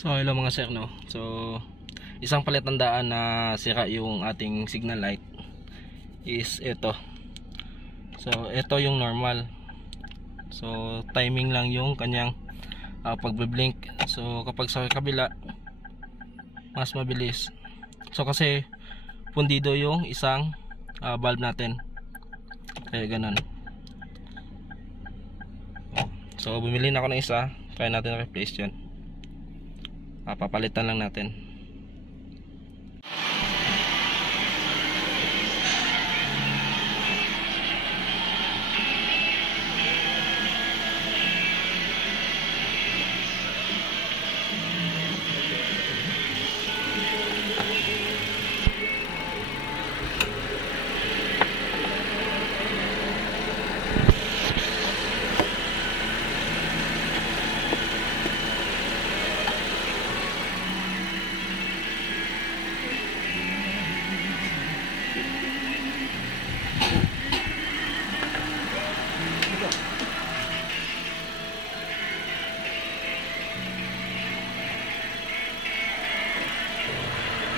So hello mga sir, no. So isang palatandaan na sira yung ating signal light is ito. So ito yung normal. So timing lang yung kanyang pagbe-blink. So kapag sa kabila mas mabilis. So kasi pundido yung isang bulb natin. Kaya ganun. So bumili na ako ng isa, kaya natin replace 'yan. Papalitan lang natin.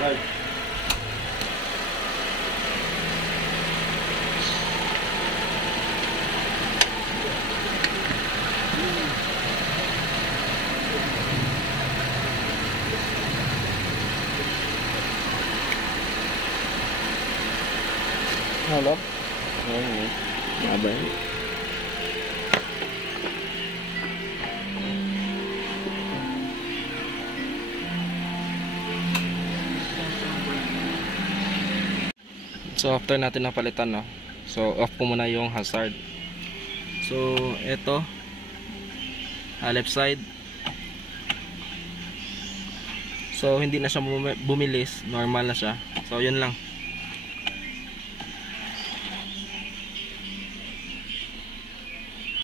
Bye. Halo? Oo. Mabay. So after natin napalitan, no. So off ko muna yung hazard. So ito left side. So hindi na siya bumilis, normal na siya. So yun lang.